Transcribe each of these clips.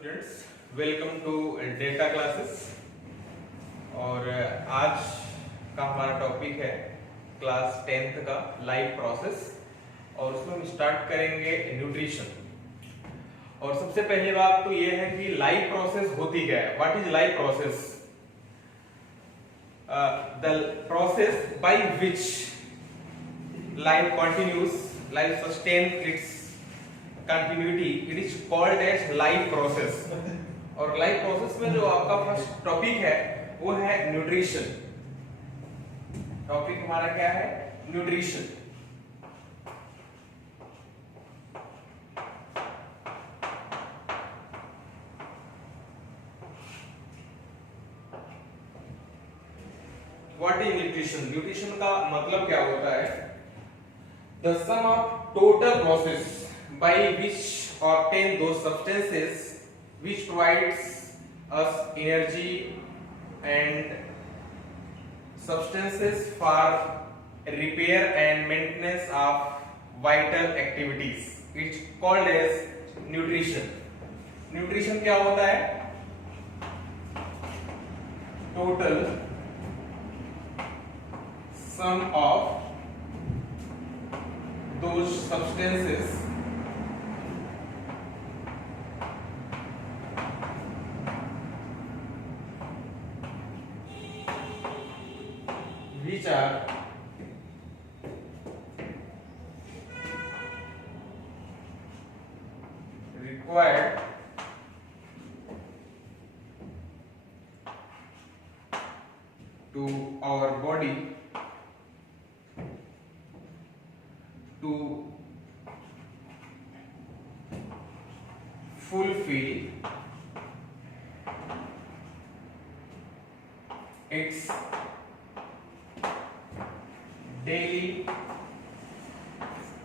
Students, welcome to data classes. और आज का हमारा टॉपिक है क्लास 10th का लाइफ प्रोसेस, और उसमें हम स्टार्ट करेंगे न्यूट्रिशन। और सबसे पहली बात तो ये है कि लाइफ प्रोसेस होती क्या है। What is life process? The process by which life continues, life sustains its continuity, it is called as life process। और लाइफ प्रोसेस में जो आपका फर्स्ट टॉपिक है वो है न्यूट्रिशन। टॉपिक हमारा क्या है? Nutrition. What is nutrition? Nutrition का मतलब क्या होता है? The sum of total process by which obtain those substances which provides us energy and substances for repair and maintenance of vital activities. It's called as nutrition. Nutrition क्या होता है? Total sum of those substances which are required to our body to fulfill its daily requirement of energy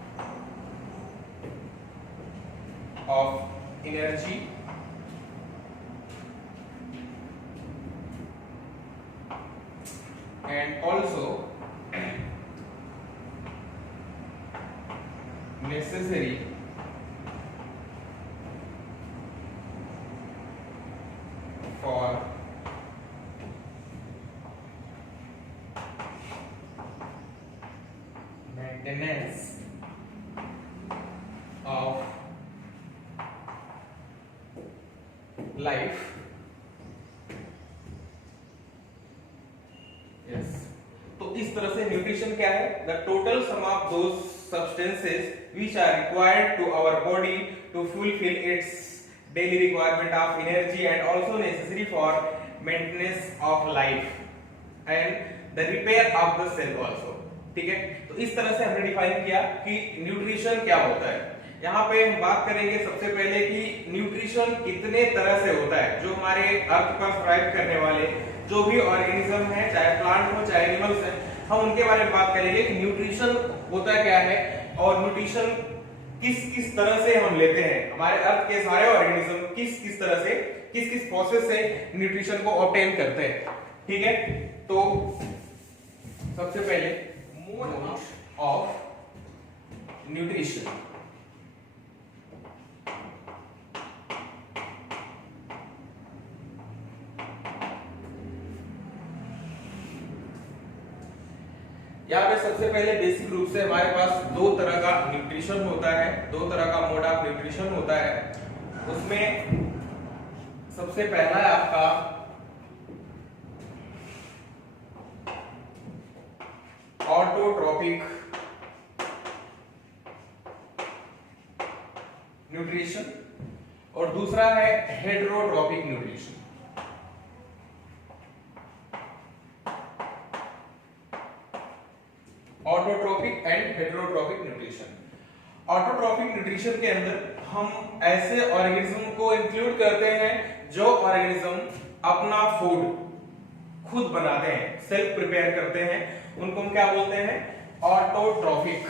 and also necessary for maintenance of life। Yes, तो इस तरह से nutrition क्या है? The total sum of those substances which are required to our body to fulfill its daily requirement of energy and also necessary for maintenance of life and the repair of the cell also। ठीक है, तो इस तरह से हमने define किया कि nutrition क्या होता है। यहाँ पे हम बात करेंगे सबसे पहले कि न्यूट्रिशन कितने तरह से होता है। जो हमारे अर्थ पर सर्वाइव करने वाले जो भी ऑर्गेनिज्म है, चाहे प्लांट हो चाहे एनिमल्स है, हम उनके बारे में बात करेंगे कि न्यूट्रिशन होता क्या है और न्यूट्रिशन किस किस तरह से हम लेते हैं। हमारे अर्थ के सारे ऑर्गेनिज्म किस किस तरह से किस किस प्रोसेस से न्यूट्रिशन को ऑब्टेन करते हैं। ठीक है, तो सबसे पहले मोड ऑफ न्यूट्रिशन। यहाँ पे सबसे पहले बेसिक रूप से हमारे पास दो तरह का न्यूट्रिशन होता है, दो तरह का मोड ऑफ न्यूट्रिशन होता है। उसमें सबसे पहला है आपका ऑटोट्रोपिक न्यूट्रिशन और दूसरा है heterotrophic nutrition. Autotrophic and heterotrophic nutrition. Autotrophic nutrition के अंदर हम ऐसे ऑर्गेनिज्म को इंक्लूड करते हैं जो ऑर्गेनिज्म अपना फूड खुद बनाते हैं, सेल्फ प्रिपेयर करते हैं, उनको हम क्या बोलते हैं? ऑटोट्रोपिक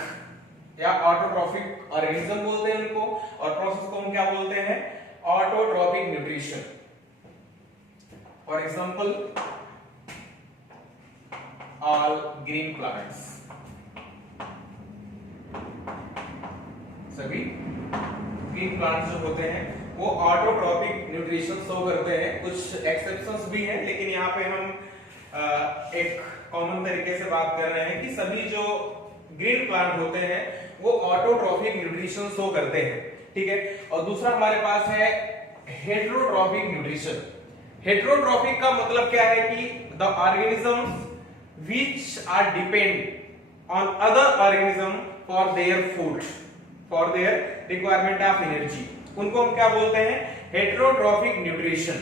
या ऑटोट्रोपिक ऑर्गेनिज्म बोलते हैं उनको, और प्रोसेस को हम क्या बोलते हैं? Autotrophic nutrition. For example all green plants. सभी ग्रीन प्लांट्स जो होते हैं वो ऑटोट्रॉपिक न्यूट्रिशन शो करते हैं। कुछ एक्सेप्शंस भी हैं, लेकिन यहाँ पे हम एक कॉमन तरीके से बात कर रहे हैं कि सभी जो ग्रीन प्लांट होते हैं वो ऑटोट्रॉपिक न्यूट्रिशन शो करते हैं, ठीक है। और दूसरा हमारे पास है हेटेरोट्रॉपिक न्यूट्रिशन। हेटेरोट्रॉपिक का मतलब क्या है कि the organisms which are depend on other organism for their food, for their requirement of energy, उनको हम क्या बोलते हैं, हेटेरोट्रॉपिक न्यूट्रिशन।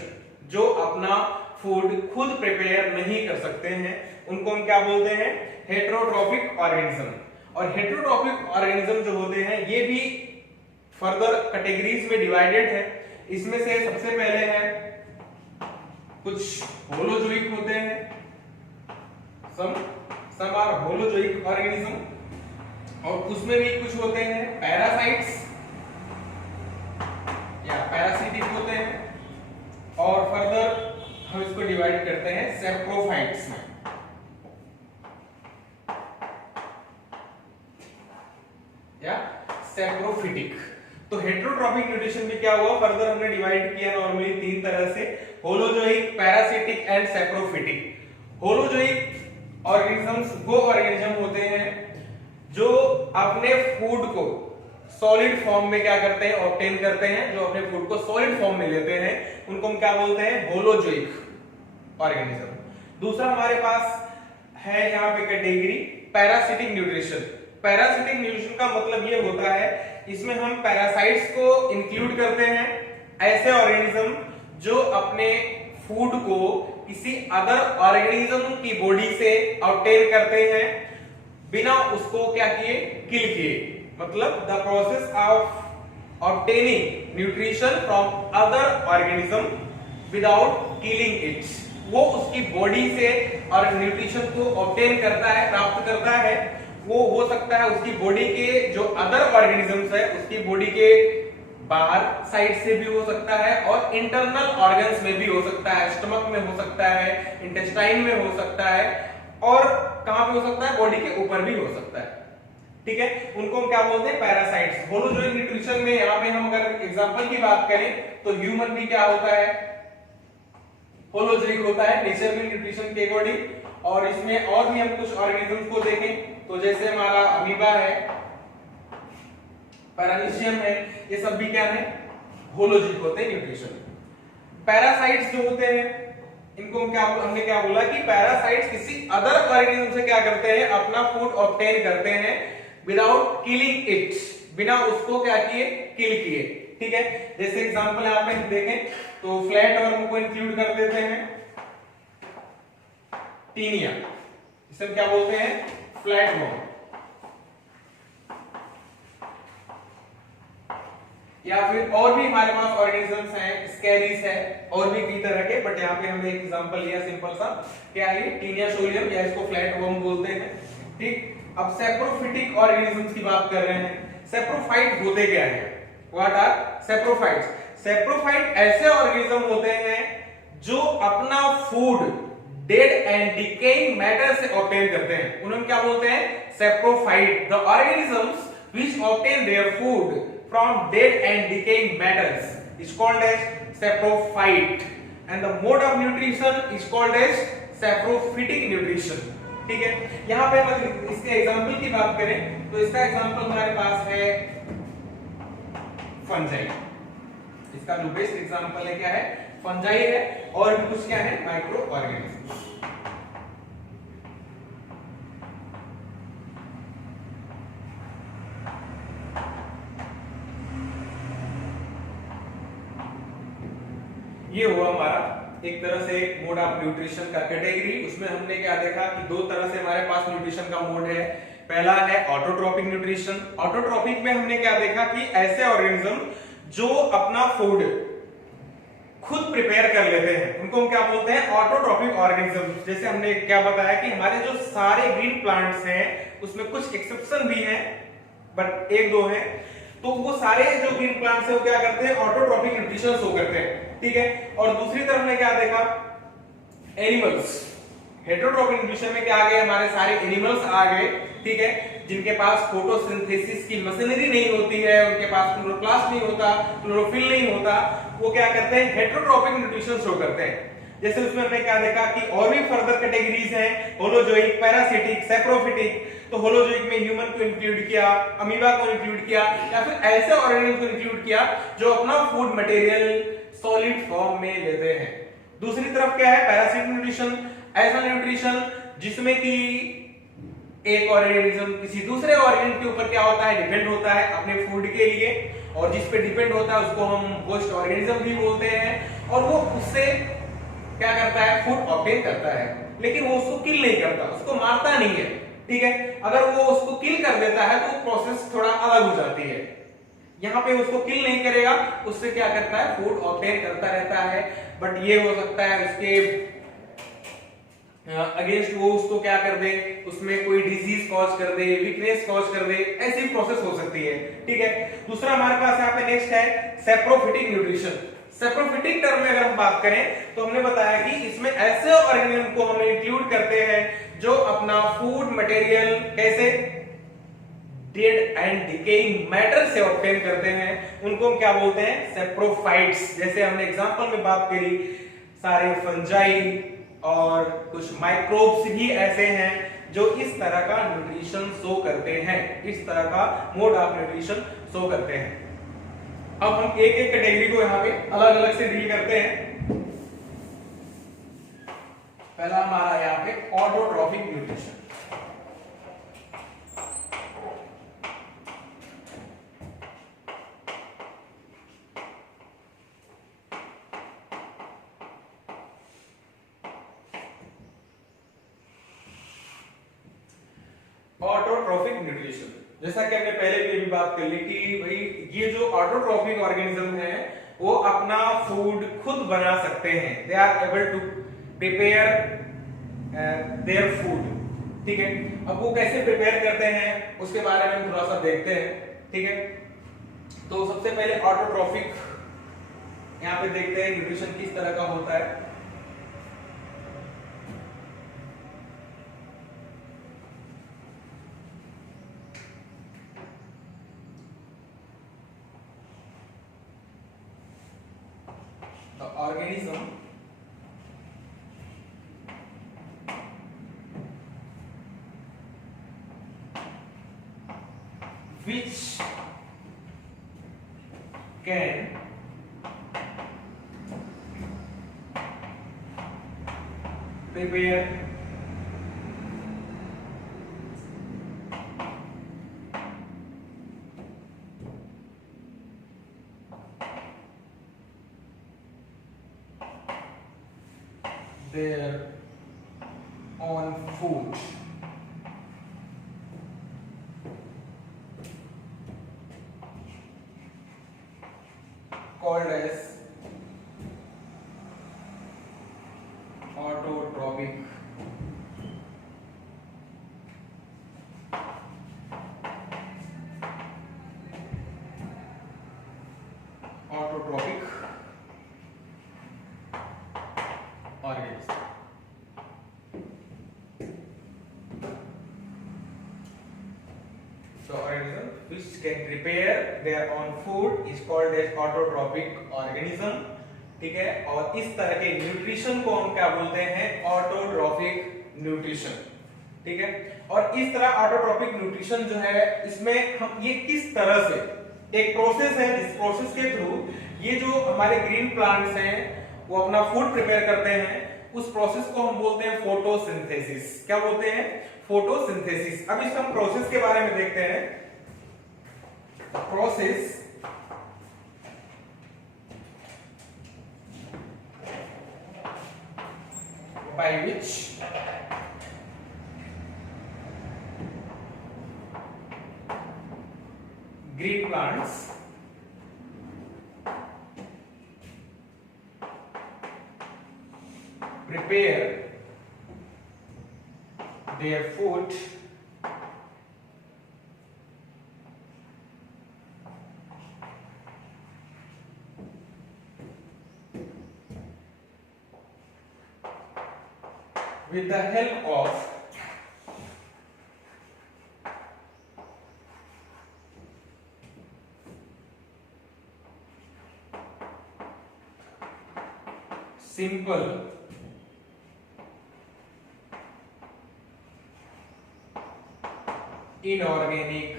जो अपना फूड खुद प्रिपेयर नहीं कर सकते हैं उनको हम क्या बोलते हैं, हेटेरोट्रॉपिक ऑर्गेनिज्म। और हेटेरोट्रॉपिक ऑर्गेनिज्म जो होते हैं ये भी फर्दर कैटेगरीज में डिवाइडेड है। इसमें से सबसे पहले है कुछ होलोजोइक होते हैं, some are holozoic organism, और उसमें भी कुछ होते हैं पैरासाइट्स या पैरासिटिक होते हैं, और फर्दर हम इसको डिवाइड करते हैं सेप्रोफाइट्स में। या सेप्रोफिटिक। तो हेटेरोट्रॉपिक न्यूट्रिशन में क्या हुआ, फर्दर हमने डिवाइड किया नॉर्मली तीन तरह से, holozoic, parasitic and saprophytic. Holozoic organisms वो ऑर्गेनिज्म होते हैं जो अपने फूड को सॉलिड फॉर्म में क्या करते हैं, ऑब्टेन करते हैं, जो अपने फूड को सॉलिड फॉर्म में लेते हैं उनको हम क्या बोलते हैं, होलोजोइक ऑर्गेनिज्म। दूसरा हमारे पास है यहाँ पे category parasitic nutrition. Parasitic nutrition का मतलब ये होता है इसमें हम पैरासाइट्स को इंक्लूड करते हैं, ऐसे ऑर्गेनिज्म जो अपने फूड को किसी अदर ऑर्गेनिज्म की बॉडी से ऑब्टेन करते हैं बिना उसको क्या किए, किल किए। मतलब the process of obtaining nutrition from other organism without killing it. वो उसकी बॉडी से और न्यूट्रिशन को ऑब्टेन करता है, प्राप्त करता है। वो हो सकता है उसकी बॉडी के जो अदर ऑर्गेनिजम्स है उसकी बॉडी के बाहर साइड से भी हो सकता है, और इंटरनल ऑर्गन्स में भी हो सकता है, स्टमक में हो सकता है, इंटेस्टाइन में हो सकता है, और कहां पे हो सकता है, बॉडी के ऊपर भी हो सकता है, ठीक है। उनको हम क्या बोलते हैं, पैरासाइट्स। होलोजोइक न्यूट्रिशन में यहाँ पे हम अगर एग्जांपल की बात करें तो ह्यूमन भी क्या होता है, होलोजोइक होता है नेचर में न्यूट्रिशन के अकॉर्डिंग। और इसमें और भी हम कुछ ऑर्गेनिजम्स को देखें तो जैसे हमारा अमीबा है, पैरामीशियम है, ये सब भी क्या है, होलोजोइक होते हैं न्यूट्रिशन। पैरासाइट्स जो होते हैं इनको हमने क्या बोला कि पैरासाइट्स किसी अदर ऑर्गेनिज्म से क्या करते हैं, अपना फूड ऑब्टेन करते हैं विदाउट किलिंग इट, बिना उसको क्या किए, किल किए, ठीक है। जैसे एग्जांपल यहाँ पे देखें तो फ्लैट वर्म को इंक्लूड कर देते हैं, टीनिया, इसे क्या बोलते हैं, फ्लैट वर्म। या फिर और भी हमारे पास ऑर्गेनिजम्स हैं, स्कैरीज है, और भी कई तरह के, बट यहाँ पे हमने एक एग्जांपल लिया सिंपल सा, क्या है, टीनिया सोलियम, या इसको फ्लैट वर्म बोलते हैं, ठीक। अब सेप्रोफिटिक ऑर्गेनिजम्स की बात कर रहे हैं। सेप्रोफाइट होते क्या है, व्हाट आर सेप्रोफाइट्स? सेप्रोफाइट ऐसे ऑर्गेनिज्म होते हैं जो अपना food dead and decaying matter से ऑब्टेन करते हैं, उन्हें क्या बोलते हैं, saprophyte. The organisms which obtain their food from dead and decaying matters is called as saprophyte, and the mode of nutrition is called as saprophytic nutrition, ठीक है। यहाँ पे हम इसके एग्जांपल की बात करें तो इसका एग्जांपल हमारे पास है फंजाई। इसका जो बेस्ट एग्जांपल है क्या है, फंजाई है, और भी कुछ क्या है, माइक्रो ऑर्गेनिज्म। ये हुआ हमारा एक तरह से मोड ऑफ न्यूट्रिशन का कैटेगरी। उसमें हमने क्या देखा कि दो तरह से हमारे पास न्यूट्रिशन का मोड है। पहला है ऑटोट्रोपिक न्यूट्रिशन। ऑटोट्रोपिक में हमने क्या देखा कि ऐसे ऑर्गेनिज्म जो अपना फूड खुद प्रिपेयर कर लेते हैं उनको हम क्या बोलते हैं, ऑटोट्रोपिक ऑर्गेनिज्म। जैसे हमने क्या बताया कि हमारे जो सारे ग्रीन प्लांट्स हैं उसमें कुछ एक्सेप्शन भी हैं, बट एक दो हैं, तो वो सारे जो ग्रीन प्लांट्स हैं वो क्या करते हैं, ऑटोट्रोपिक न्यूट्रिशन शो करते हैं, ठीक है। और दूसरी तरफ हमने क्या देखा, एनिमल्स। हेटेरोट्रोपिक न्यूट्रिशन में क्या आ गए, हमारे सारे एनिमल्स आ गए, ठीक है। जिनके पास फोटोसिंथेसिस की मशीनरी नहीं होती है, उनके पास क्लोरोप्लास्ट नहीं होता, क्लोरोफिल नहीं होता, वो क्या करते हैं, हेटेरोट्रॉपिक न्यूट्रिशन शो करते हैं। जैसे उसमें हमने क्या देखा कि और भी फर्दर कैटेगरीज हैं, होलोजोइक, पैरासिटिक, सैप्रोफिटिक। तो होलोजोइक में ह्यूमन को इंक्लूड किया, अमीबा को इंक्लूड किया, या फिर ऐसे ऑर्गेनिज्म को इंक्लूड किया जो अपना फूड मटेरियल सॉलिड फॉर्म में लेते हैं। दूसरी तरफ क्या है, पैरासिटिक न्यूट्रिशन, ऐसा न्यूट्रिशन जिसमें कि एक ऑर्गेनिज्म किसी दूसरे ऑर्गेनिज्म के ऊपर क्या होता है, डिपेंड होता है अपने फूड के लिए, और जिस पे डिपेंड होता है उसको हम होस्ट ऑर्गेनिज्म भी बोलते हैं, और वो उससे क्या करता है, फूड ऑब्टेन करता है, लेकिन वो उसको किल नहीं करता, उसको मारता नहीं है। ठीक है, अगर वो उसको किल कर देता है तो प्रोसेस थोड़ा अलग हो जाती है। यहाँ पे उसको किल नहीं करेगा, उससे क्या करता है, फूड ऑब्टेन करता रहता है, बट ये हो सकता है उसके अगेंस्ट वो उसको क्या कर दे, उसमें कोई डिजीज कॉज कर दे, वीकनेस कॉज कर दे, ऐसी प्रोसेस हो सकती है। ठीक है, दूसरा हमारे पास यहाँ पे नेक्स्ट है सैप्रोफिटिक न्यूट्रिशन। सैप्रोफिटिक टर्म में अगर हम बात करें तो हमने बताया कि इसमें ऐसे ऑर्गेनिज्म को हम इंक्लूड करते हैं जो अपना फूड मटेरियल कैसे, डेड एंड डिकेइंग मैटर से ऑब्टेन करते हैं, उनको हम क्या बोलते हैं, सैप्रोफाइट्स। जैसे हमने एग्जांपल में बात करी, सारे फंजाई और कुछ माइक्रोब्स भी ऐसे हैं जो इस तरह का न्यूट्रिशन शो करते हैं, इस तरह का मोड ऑफ न्यूट्रिशन शो करते हैं। अब हम एक एक कैटेगरी को यहाँ पे अलग अलग से डील करते हैं। पहला हमारा यहाँ पे ऑटोट्रॉफिक न्यूट्रिशन। ऑटोट्रॉफिक न्यूट्रिशन, जैसा कि हमने पहले भी बात कर ली कि भाई ये जो ऑटोट्रॉफिक ऑर्गेनिज्म है वो अपना फूड खुद बना सकते हैं, they are able to prepare their food. ठीक है, अब वो कैसे प्रिपेयर करते हैं उसके बारे में हम थोड़ा सा देखते हैं। ठीक है, तो सबसे पहले ऑटोट्रॉफिक यहाँ पे देखते हैं न्यूट्रिशन किस तरह का होता है। The organism which can prepare their own food called as autotrophic organism। So organism which can prepare their own food is called as autotrophic organism। ठीक है, और इस तरह के न्यूट्रिशन को हम क्या बोलते हैं, ऑटोट्रॉफिक न्यूट्रिशन। ठीक है, और इस तरह ऑटोट्रॉफिक न्यूट्रिशन जो है इसमें हम ये किस तरह से एक प्रोसेस है, जिस प्रोसेस के थ्रू ये जो हमारे ग्रीन प्लांट्स हैं वो अपना फूड प्रिपेयर करते हैं, उस प्रोसेस को हम बोलते हैं फोटोसिंथेसिस। क्या बोलते हैं, फोटोसिंथेसिस। अब इस हम प्रोसेस के बारे में देखते हैं। Process by which green plants prepare their food with the help of simple inorganic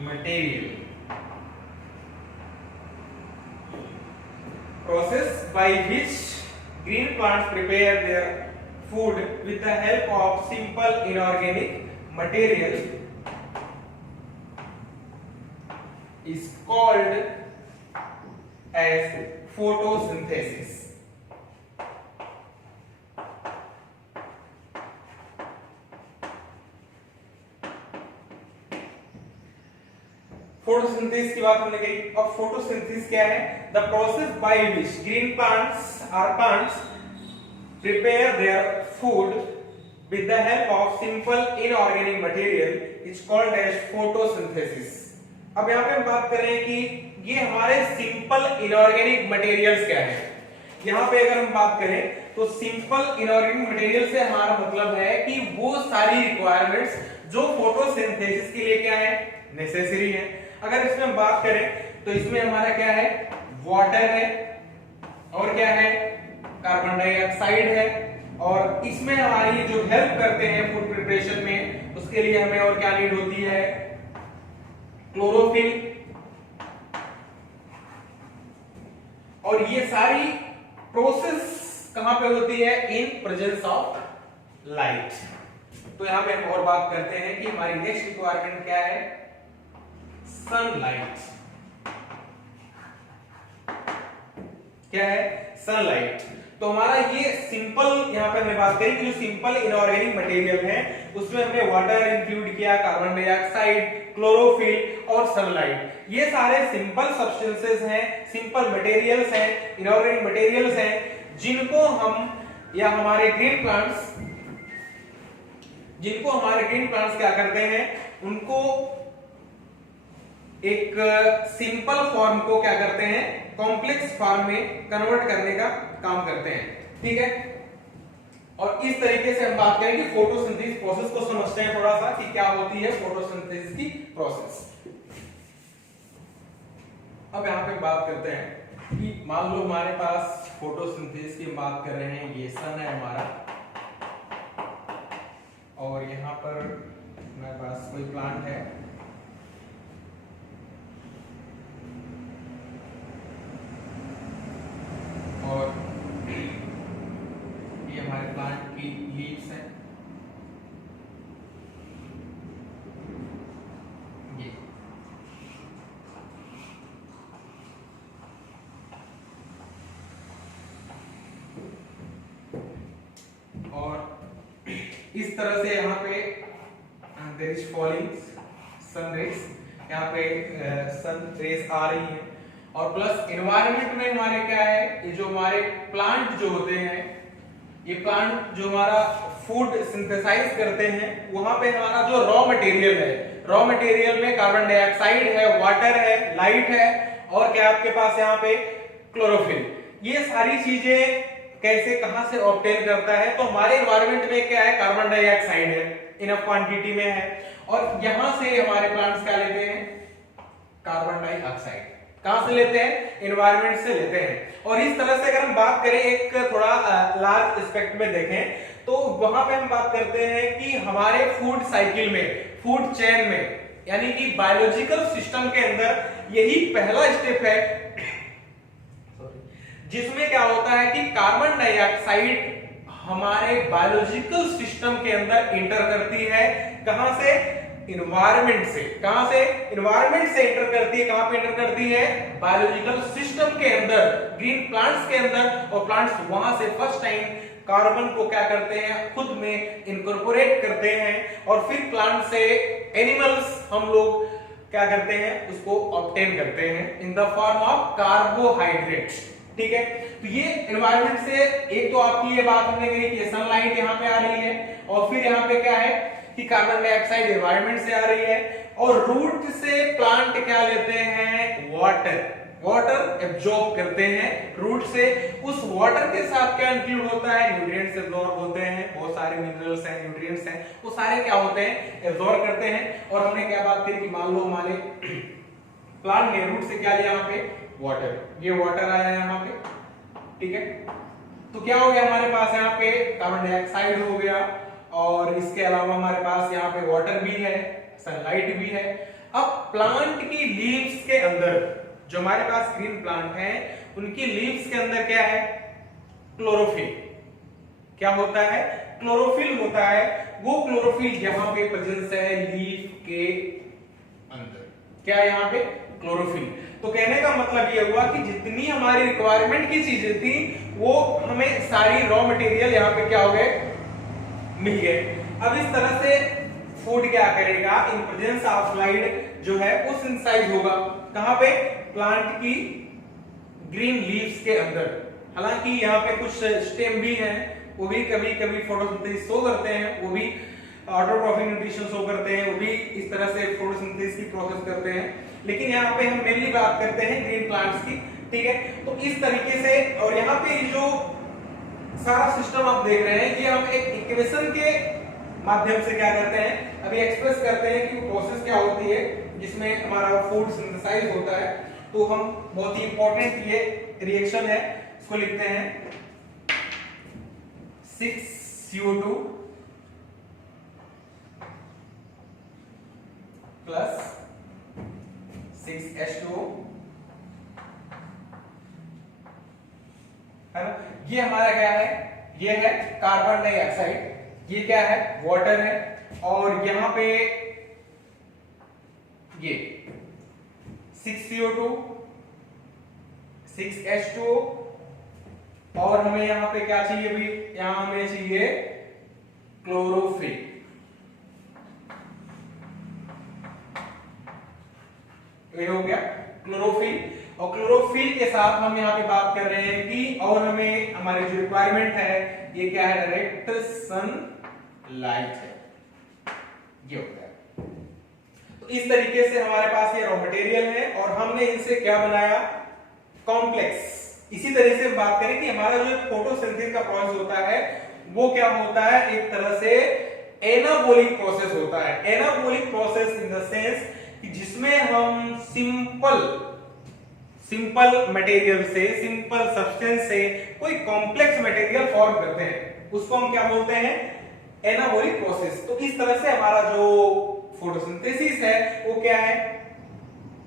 material, process by which green plants prepare their food with the help of simple inorganic material is called as photosynthesis. Photosynthesis की बात हमने कही। अब photosynthesis क्या है? The process by which green plants prepare their food with the help of simple inorganic material is called as photosynthesis. अब यहाँ पे हम बात कर रहे हैं कि ये हमारे सिंपल इनऑर्गेनिक मटेरियल्स क्या है। यहाँ पे अगर हम बात करें तो सिंपल इनऑर्गेनिक मटेरियल से हमारा मतलब है कि वो सारी रिक्वायरमेंट्स जो फोटोसिंथेसिस के लिए क्या है, नेसेसरी है। अगर इसमें हम बात करें तो इसमें हमारा क्या है, वाटर है और क्या है, कार्बन डाइऑक्साइड है, और इसमें हमारी जो हेल्प करते हैं फूड प्रिपरेशन में, उसके लिए हमें और क्या नीड होती है, क्लोरोफिल। और ये सारी प्रोसेस कहां पे होती है? In presence of light. तो यहां पे हम और बात करते हैं कि हमारी नेक्स्ट रिक्वायरमेंट क्या है, सनलाइट। क्या है? सनलाइट। तो हमारा ये सिंपल, यहां पे हमने बात करी कि जो सिंपल इनऑर्गेनिक मटेरियल है उसमें हमने वाटर इंक्लूड किया, कार्बन डाइऑक्साइड, क्लोरोफिल और सनलाइट। ये सारे सिंपल सब्सटेंसेस हैं, सिंपल मटेरियल्स हैं, इनऑर्गेनिक मटेरियल्स हैं, जिनको हमारे ग्रीन प्लांट्स क्या करते हैं, उनको एक सिंपल फॉर्म को क्या करते हैं, कॉम्प्लेक्स फॉर्म में कन्वर्ट करने का काम करते हैं। ठीक है। और इस तरीके से हम बात करेंगे फोटोसिंथेसिस प्रोसेस को समझते हैं थोड़ा सा कि क्या होती है फोटोसिंथेसिस की प्रोसेस। अब यहां पे बात करते हैं कि मान लो हमारे पास फोटोसिंथेसिस की बात कर रहे हैं, ये सन है हमारा, और यहां पर हमारे पास कोई प्लांट है, और ये हमारे प्लांट की लीव्स हैं, ये। और इस तरह से यहाँ पे there is falling sun rays, यहाँ पे सन रेज आ रही है, और प्लस एनवायरनमेंट में हमारे क्या है, ये जो हमारे प्लांट जो होते हैं, ये प्लांट जो हमारा फूड सिंथेसाइज करते हैं, वहां पे हमारा जो रॉ मटेरियल है, रॉ मटेरियल में कार्बन डाइऑक्साइड है, वाटर है, लाइट है, और क्या आपके पास यहाँ पे क्लोरोफिल। ये सारी चीजें कैसे, कहां से ऑब्टेन करता है, तो हमारे एनवायरनमेंट में क्या है, कार्बन डाइऑक्साइड है, इनफ क्वांटिटी में है, और यहां से हमारे प्लांट्स क्या लेते हैं, कार्बन डाइऑक्साइड। कहां से लेते हैं? एनवायरनमेंट से लेते हैं। और इस तरह से अगर हम बात करें एक थोड़ा लार्ज एस्पेक्ट में देखें, तो वहां पे हम बात करते हैं कि हमारे फूड साइकिल में, फूड चेन में, यानी कि बायोलॉजिकल सिस्टम के अंदर यही पहला स्टेप है जिसमें क्या होता है कि कार्बन डाइऑक्साइड हमारे बायोलॉजिकल सिस्टम के अंदर इंटर करती है। कहां से? इन्वायरमेंट से। कहां से? इन्वायरमेंट से इंटर करती है। कहां पे इंटर करती है? बायोलॉजिकल सिस्टम के अंदर, ग्रीन प्लांट्स के अंदर, और प्लांट्स वहां से फर्स्ट टाइम कार्बन को क्या करते हैं, खुद में इनकॉर्पोरेट करते हैं, और फिर प्लांट से एनिमल्स हम लोग क्या करते हैं, उसको ऑब्टेन करते हैं in the form of carbohydrates. ठीक है। तो ये एनवायरनमेंट से, एक तो आपकी ये बात हमने कही कि सनलाइट यहाँ पे आ रही है, और फिर यहाँ पे क्या है कि कार्बन डाइऑक्साइड एनवायरनमेंट से आ रही है, और रूट से प्लांट क्या लेते हैं, वाटर एब्जॉर्ब करते हैं रूट से। उस वाटर के साथ क्या इंक्लूड होता है, न्यूट्रिएंट्स एब्जॉर्ब होते हैं, बहुत सारे मिनरल्स हैं, न्यूट्रिएंट्स हैं, वो सारे क्या होते हैं, एब्जॉर्ब करते हैं। और हमने क्या बात की कि मान लो हमारे प्लांट ने रूट से क्या लिया यहाँ पे, वाटर, ये वाटर आया यहाँ पे, ठीक है। तो क्या हो गया हमारे पास यहाँ पे कार्बन डाइऑक्साइड हो गया, और इसके अलावा हमारे पास यहाँ पे वाटर भी है, सनलाइट भी है। अब प्लांट की लीव्स के अंदर जो हमारे पास ग्रीन प्लांट है उनकी लीव्स के अंदर क्या है, क्लोरोफिल। क्या होता है, क्लोरोफिल होता है। वो क्लोरोफिल यहाँ पे प्रेजेंस है लीफ के अंदर, क्या है यहाँ पे, क्लोरोफिल। तो कहने का मतलब ये हुआ कि जितनी हमारी रिक्वायरमेंट की चीजें थी वो हमें सारी रॉ मटेरियल यहाँ पे क्या हो गए, मिल गए। अब इस तरह से फूड क्या करेगा, इन प्रेजेंस ऑफ लाइट जो है वो सिंथेसाइज होगा, कहां पे, प्लांट की ग्रीन लीव्स के अंदर। हालांकि यहाँ पे कुछ स्टेम भी हैं, वो भी कभी कभी फोटोसिंथेसिस शो करते हैं, वो भी ऑटोट्रॉफिक न्यूट्रिशन शो करते हैं, वो भी इस तरह से फोटोसिंथेसिस की प्रोसेस करते हैं। लेकिन यहाँ पे हम मेनली बात करते हैं ग्रीन प्लांट्स की, ठीक है। तो इस तरीके से, और यहाँ पे जो सारा सिस्टम आप देख रहे हैं ये हम एक इक्वेशन के माध्यम से क्या करते हैं, अभी एक्सप्रेस करते हैं कि प्रोसेस क्या होती है जिसमें हमारा फूड सिंथेसाइज होता है। तो हम बहुत ही इंपॉर्टेंट ये रिएक्शन है, इसको लिखते हैं 6CO2 प्लस 6H2O, है ना। ये हमारा क्या है, ये है कार्बन डाइऑक्साइड, ये क्या है, वाटर है, और यहां पे ये 6CO2 6H2O, और हमें यहां पे क्या चाहिए भी, यहां हमें चाहिए क्लोरोफिल। ये हो गया क्लोरोफिल, और क्लोरोफिल के साथ हम यहाँ पे बात कर रहे हैं कि और हमें हमारी जो रिक्वायरमेंट है ये क्या है, डायरेक्ट सनलाइट है, ये होता है। तो इस तरीके से हमारे पास ये रॉ मटेरियल है और हमने इनसे क्या बनाया, कॉम्प्लेक्स। इसी तरह से बात करें कि हमारा जो फोटोसिंथेसिस का प्रोसेस होता है वो क्या होता है, एक तरह से एनाबॉलिक प्रोसेस होता है। Anabolic process in the sense कि जिसमें हम सिंपल मटेरियल से, सिंपल सब्सटेंस से कोई कॉम्प्लेक्स मटेरियल फॉर्म करते हैं, उसको हम क्या बोलते हैं, एनाबॉलिक प्रोसेस। तो इस तरह से हमारा जो फोटोसिंथेसिस है वो क्या है,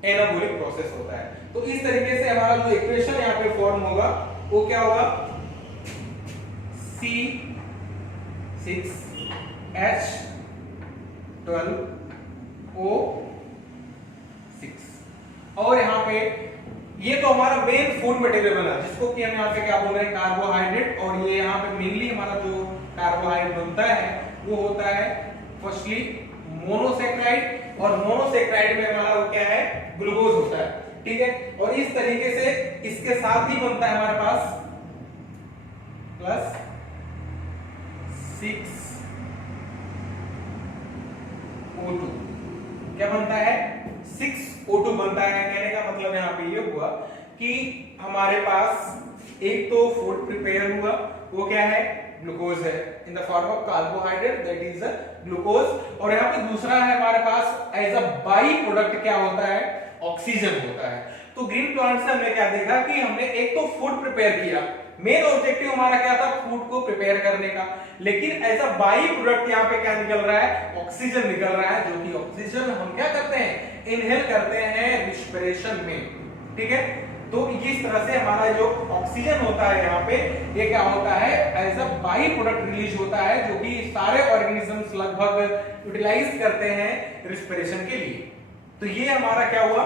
एनाबॉलिक प्रोसेस होता है। तो इस तरीके से हमारा जो इक्वेशन यहाँ पे फॉर्म होगा वो क्या होगा, C6H12O6, और यहाँ पे ये तो हमारा मेन फूड मटेरियल बना, जिसको कि हम यहाँ पे क्या बोल रहे हैं, कार्बोहाइड्रेट। और ये यहाँ पे मेनली हमारा जो कार्बोहाइड्रेट बनता है वो होता है फर्स्टली मोनोसेक्राइड, और मोनोसेक्राइड में हमारा वो क्या है, ग्लूकोज होता है, ठीक है। और इस तरीके से इसके साथ ही बनता है हमारे पास प्लस 6O2, क्या बनता है, 6O2 बनता है। कहने का मतलब यहाँ पे ये हुआ कि हमारे पास एक तो फूड प्रिपेयर हुआ, वो क्या है, ग्लूकोज है in the form of carbohydrate, that is glucose. और यहाँ पे दूसरा है हमारे पास एज अ बाई प्रोडक्ट क्या होता है, ऑक्सीजन होता है। तो ग्रीन प्लांट से हमने क्या देखा कि हमने एक तो फूड प्रिपेयर किया, मेन ऑब्जेक्टिव हमारा क्या था, फूड को प्रिपेयर करने का, लेकिन एज अ बाई प्रोडक्ट यहाँ पे क्या निकल रहा है, ऑक्सीजन निकल रहा है, जो कि ऑक्सीजन हम क्या करते हैं, इनहेल करते हैं रिस्पिरेशन में, ठीक है। तो इस तरह से हमारा जो ऑक्सीजन होता है यहाँ पे, ये क्या होता है, as a by product release होता है, जो कि सारे ऑर्गेनिजम्स लगभग यूटिलाइज करते हैं रिस्पिरेशन के लिए। तो ये हमारा क्या हुआ,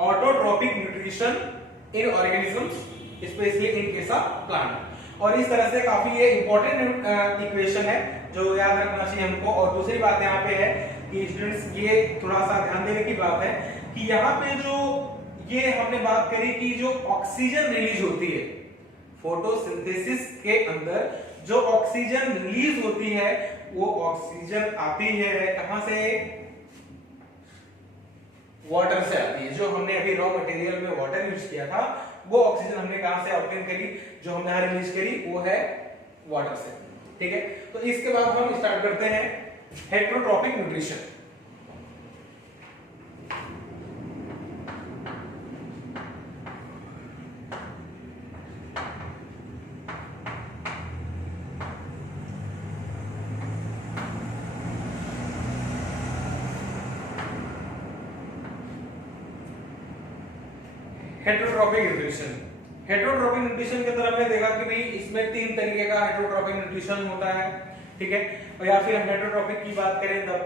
autotrophic nutrition in organisms, specially in case of plant. और इस तरह से काफी ये इंपॉर्टेंट इक्वेशन है जो याद रखना चाहिए हमको। और दूसरी बात यहाँ पे है कि स्टूडेंट्स ये थोड़ा सा ध्यान देने की बात है कि यहाँ पे जो ये हमने बात करी कि जो ऑक्सीजन रिलीज होती है फोटोसिंथेसिस के अंदर, जो ऑक्सीजन रिलीज होती है वो ऑक्सीजन आती है कहां से, वाटर से आती है। जो हमने अभी रॉ मटेरियल में वाटर यूज किया था वो ऑक्सीजन हमने कहां से ऑब्टेन करी, जो हमने यहां रिलीज करी वो है वाटर से, ठीक है। तो इसके बाद हम स्टार्ट करते हैं heterotrophic nutrition. Heterotrophic nutrition. Heterotrophic nutrition के अंदर हमने देखा कि भाई इसमें 3 तरीके का हेटरोट्रॉपिक न्यूट्रिशन होता है, ठीक है। और या फिर हम हेटरोट्रॉपिक की बात करें the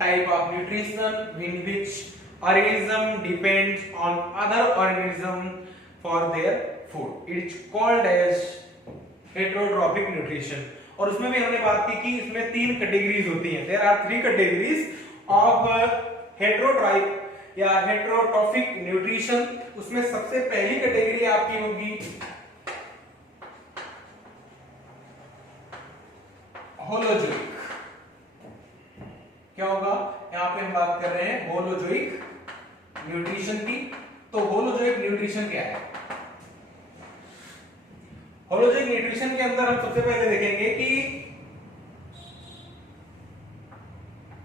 type of nutrition in which organism depends on other organism for their food, it's called as heterotrophic nutrition। और उसमें भी हमने बात की कि इसमें 3 कैटेगरीज होती हैं। There are 3 categories of heterotropic या हेटरोट्रॉफिक न्यूट्रिशन। उसमें सबसे पहली कैटेगरी आपकी होगी होलोजोइक। क्या होगा, यहां पे हम बात कर रहे हैं होलोजोइक न्यूट्रिशन की। तो होलोजोइक न्यूट्रिशन क्या है? होलोजोइक न्यूट्रिशन के अंदर हम सबसे पहले देखेंगे कि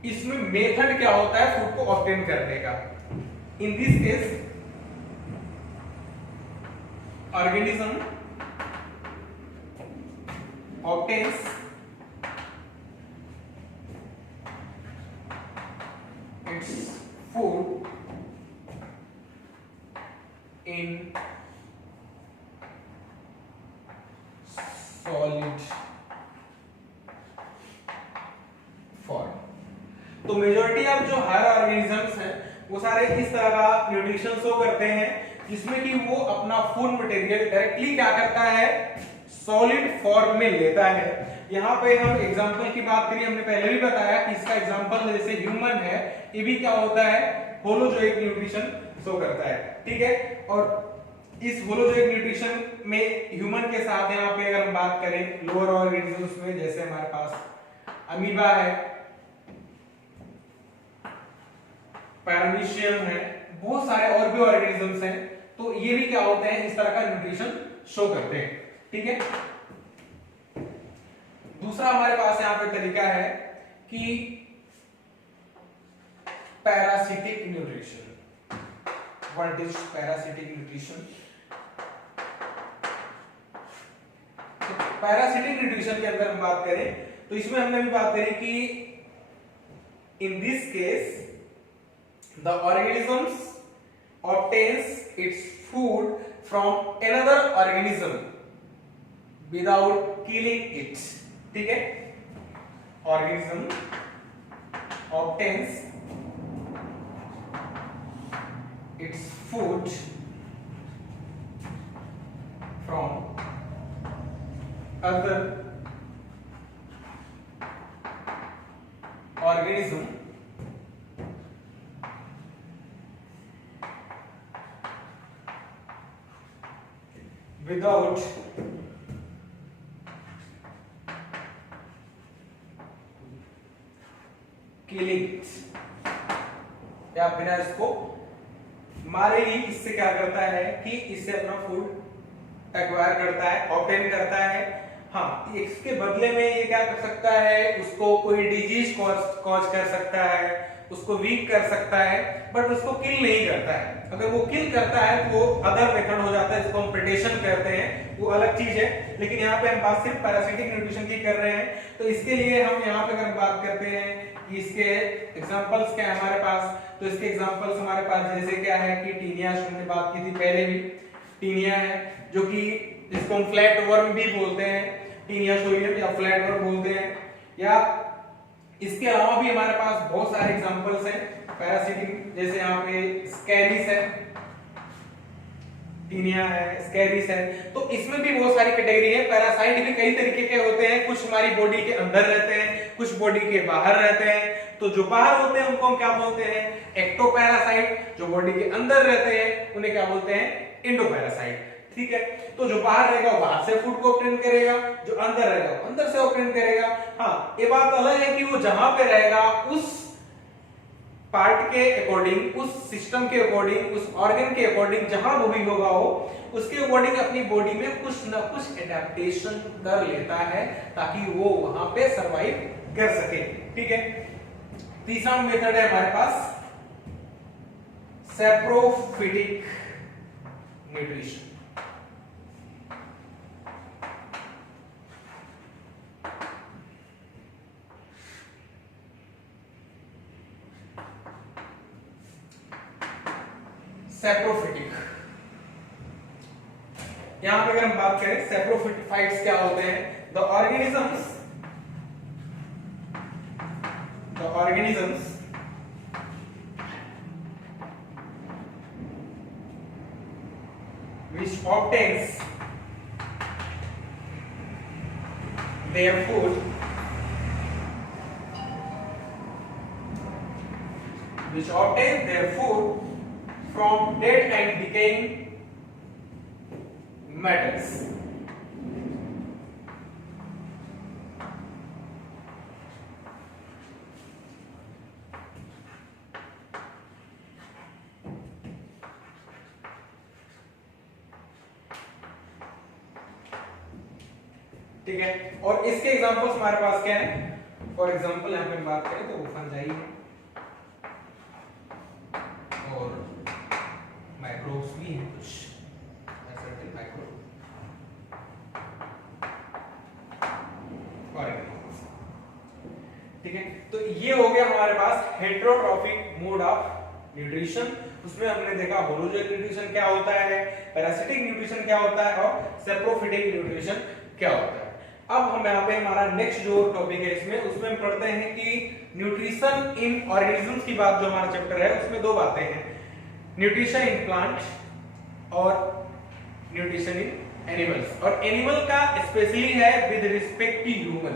इसमें मेथड क्या होता है फूड को ऑब्टेन करने का। In this case organism obtains its food in solid form। तो मेजॉरिटी ऑफ जो हायर ऑर्गेनिजम्स हैं वो सारे इस तरह का न्यूट्रिशन शो करते हैं जिसमें कि वो अपना फूड मटेरियल डायरेक्टली क्या करता है, सॉलिड फॉर्म में लेता है। यहाँ पे हम एग्जांपल की बात करें, हमने पहले भी बताया कि इसका एग्जांपल जैसे ह्यूमन है, ये भी क्या होता है, होलोजोइक न्यूट्रिशन शो करता है, ठीक है। और इस होलोजोइक न्यूट्रिशन में ह्यूमन के साथ यहाँ पे अगर हम बात करें लोअर ऑर्गेनिजम्स में, जैसे हमारे पास अमीबा है, पैरामीशियम है, बहुत सारे और भी ऑर्गेनिजम्स हैं, तो ये भी क्या होते हैं, इस तरह का न्यूट्रिशन शो करते हैं, ठीक है। दूसरा हमारे पास यहाँ पे तरीका है कि parasitic nutrition. What is parasitic nutrition? Parasitic nutrition के अंदर हम बात करें तो इसमें हमने भी बात करी कि in this case the organisms obtains its food from another organism without killing it, ठीक है। organism obtains its food from other organism without killing it, या बिना इसको मारे ही इससे क्या करता है कि इससे अपना फूड एक्वायर करता है, ऑब्टेन करता है। हाँ, इसके बदले में ये क्या कर सकता है, उसको कोई डिजीज कॉज कर सकता है, उसको वीक कर सकता है, बट उसको किल नहीं करता है। अगर वो किल करता है तो वो अदर मेथड हो जाता है, जिसको हम प्रेडेशन कहते हैं, वो अलग चीज है। लेकिन यहाँ पे हम बात सिर्फ पैरासिटिक न्यूट्रिशन की कर रहे हैं, तो इसके लिए हम यहाँ पे अगर बात करते हैं कि इसके एग्जांपल्स क्या है हमारे पास, तो इसके एग्जांपल्स हमारे पास जैसे क्या है कि टीनिया, हमने बात की थी पहले भी, टीनिया है जो कि जिसको हम फ्लैट वर्म भी बोलते हैं, टीनिया सोलियम या फ्लैट वर्म बोलते हैं। या इसके अलावा भी हमारे पास बहुत सारे एग्जांपल्स हैं पैरासिटिक, जैसे यहाँ पे स्कैरिस है, टीनिया है, स्कैरिस है। तो इसमें भी बहुत सारी कैटेगरी है। पैरासाइट भी कई तरीके के होते हैं, कुछ हमारी बॉडी के अंदर रहते हैं, कुछ बॉडी के बाहर रहते हैं। तो जो बाहर होते हैं उनको हम क्या बोलते हैं, एक्टोपैरासाइट। जो बॉडी के अंदर रहते हैं उन्हें क्या बोलते हैं, इंडोपैरासाइट, ठीक है। तो जो बाहर रहेगा वो बाहर से फूड को ऑब्टेन करेगा, जो अंदर रहेगा वो अंदर से ऑब्टेन करेगा। हाँ, ये बात अलग है कि वो जहां पे रहेगा उस पार्ट के अकॉर्डिंग, उस सिस्टम के अकॉर्डिंग, उस ऑर्गन के अकॉर्डिंग, जहां वो भी होगा हो उसके अकॉर्डिंग अपनी बॉडी में कुछ ना कुछ एडेप्टेशन कर लेता है ताकि वो वहां पे सरवाइव कर सके, ठीक है। तीसरा मेथड है हमारे पास सैप्रोफिटिक न्यूट्रिशन। सैप्रोफिटिक यहां पे अगर हम बात करें सैप्रोफाइट्स क्या होते हैं, the organisms which obtains their food from dead and decaying metals. ठीक है, और इसके एग्जांपल्स हमारे पास क्या है? फॉर एग्जांपल यहां पे बात करें तो फंजाई है और माइक्रोब्स भी हैं कुछ, सर्टेन माइक्रो ऑर्गेनिजम्स। ठीक है, तो ये हो गया हमारे पास हेटेरोट्रॉफिक मोड ऑफ न्यूट्रिशन। उसमें हमने देखा होलोजेनिक न्यूट्रिशन क्या होता है, पैरासिटिक न्यूट्रिशन क्या होता है और सैप्रोफिटिक न्यूट्रिशन क्या होता है। अब हम यहाँ पे हमारा नेक्स्ट जो टॉपिक है इसमें, उसमें हम पढ़ते हैं कि न्यूट्रिशन इन ऑर्गेनिजम्स की बात जो हमारा चैप्टर है उसमें दो बातें हैं, न्यूट्रिशन इन प्लांट और न्यूट्रिशन इन एनिमल्स। और एनिमल का स्पेशली है विद रिस्पेक्ट टू ह्यूमन।